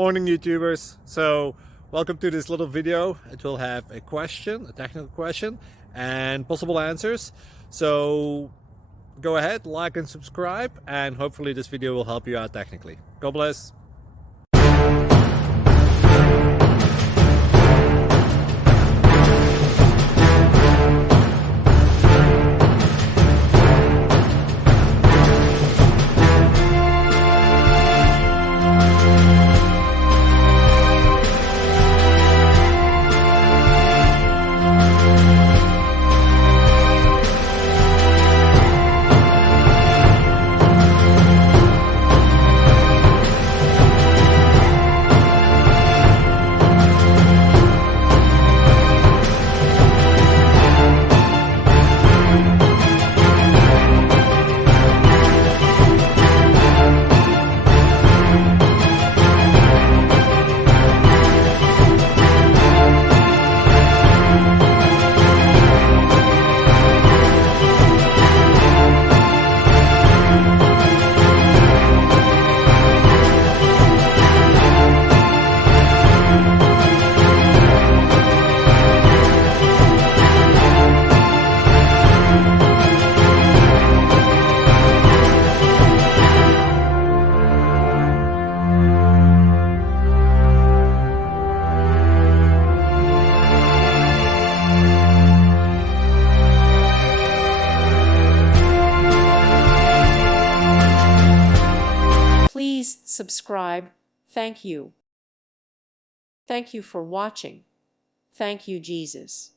Morning YouTubers. So welcome to this little video. It will have a question, a technical question, and possible answers. So go ahead, like and subscribe, and hopefully this video will help you out technically. God bless. Please subscribe. Thank you. Thank you for watching. Thank you, Jesus.